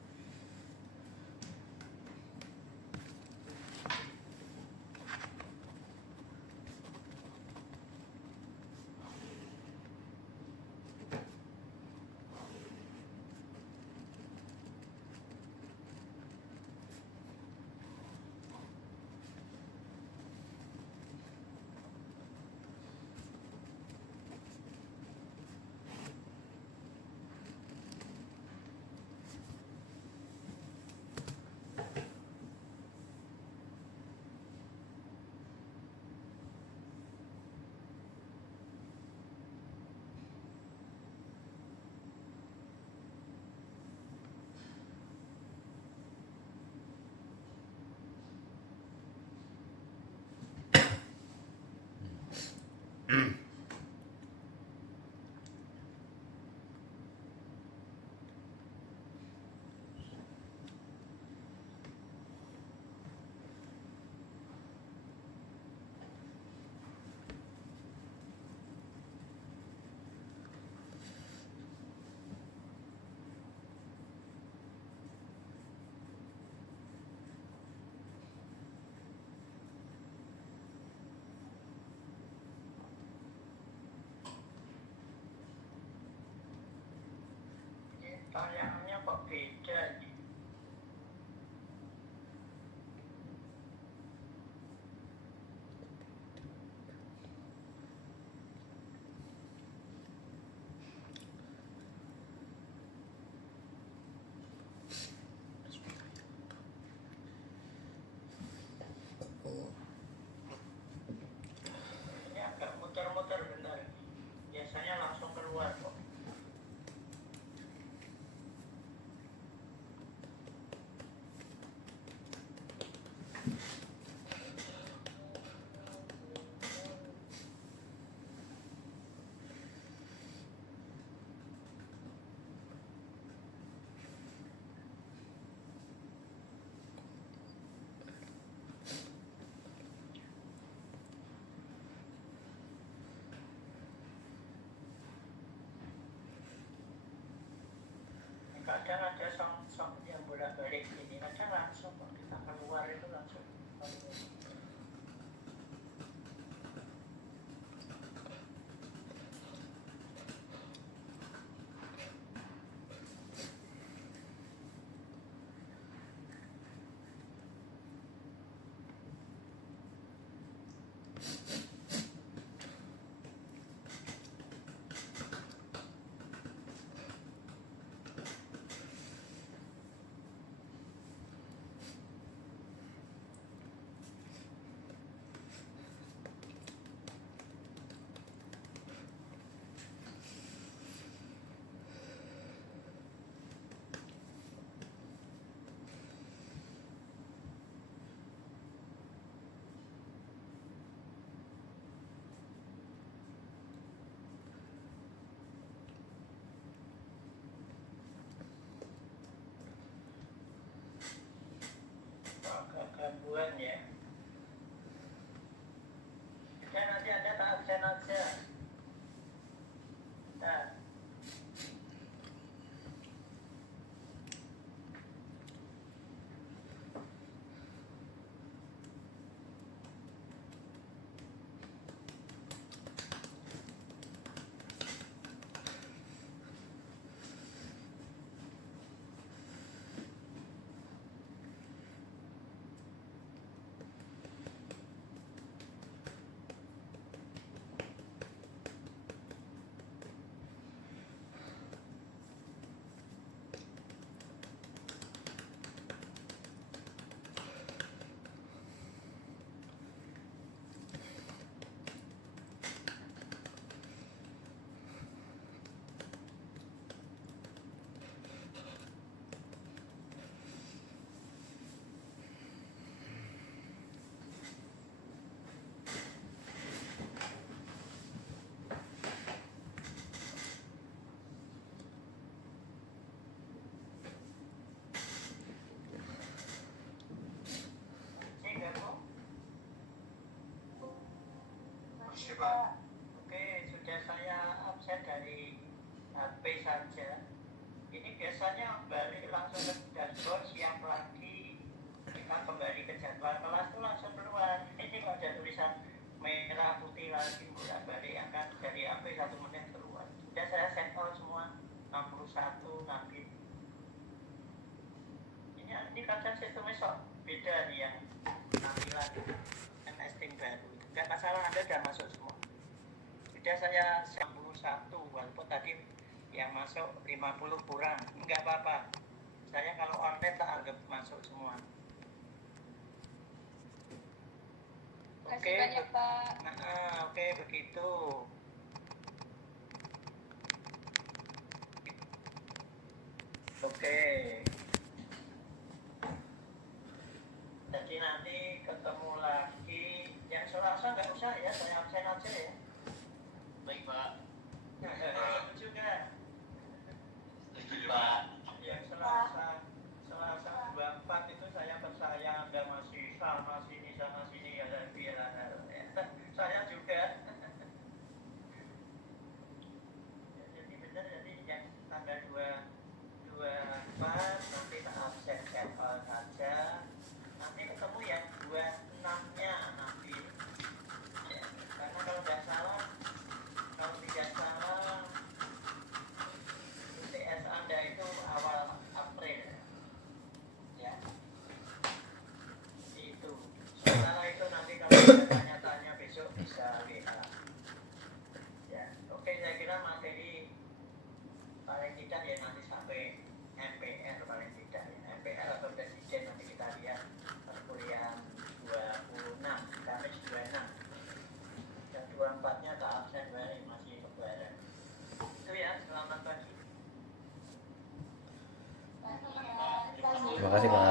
Tayangannya kok beda nih? Ini agak muter-muter bentar. Biasanya langsung keluar kok. Kadang ada song yang bolak-balik ini, kadang langsung kita keluar itu langsung. Agak gangguan ya. Dan nanti Anda tak absen aja. Nah. Pak. Oke, sudah saya absen dari HP saja. Ini biasanya balik langsung ke dashboard, siap lagi. Kita kembali ke jadwal kelas itu langsung keluar. Ini kalau ada tulisan merah putih lagi bolak balik akan dari HP 1 menit keluar. Sudah saya set all semua 61 nanti. Ini kadang sistemnya sok beda nih yang tampilan MS Team baru. Enggak masalah, Anda sudah masuk semua. Sudah saya 91 walaupun tadi yang masuk 50 kurang. Enggak apa-apa. Saya kalau online tak anggap masuk semua. Terima kasih banyak, Pak. Oke, begitu. Oke. Jadi nanti ketemu lagi. Yang Selasa nggak usah ya, saya absen aja ya. Baik Pak. Juga. Setuju Pak. Yang Selasa 24 itu saya percaya Anda masih sana sini ya biar saya juga. Jadi benar, jadi yang tanggal 24 nanti tak absen sampel saja. Nanti ketemu yang 26-nya nanti. Ya, karena kalau tidak salah UTS Anda itu awal April. Ya. Itu. Setelah itu nanti kalau ada tanya-tanya besok bisa WA. Ya. Oke, saya kira materi paling tidak ya nanti sampai MPR paling tidak ya. MPR atau presiden nanti kita lihat perkuliahan 26, Kamis 26. Dan 24-nya tak absen masih lebaran. Itu ya, selamat pagi. Terima kasih Pak.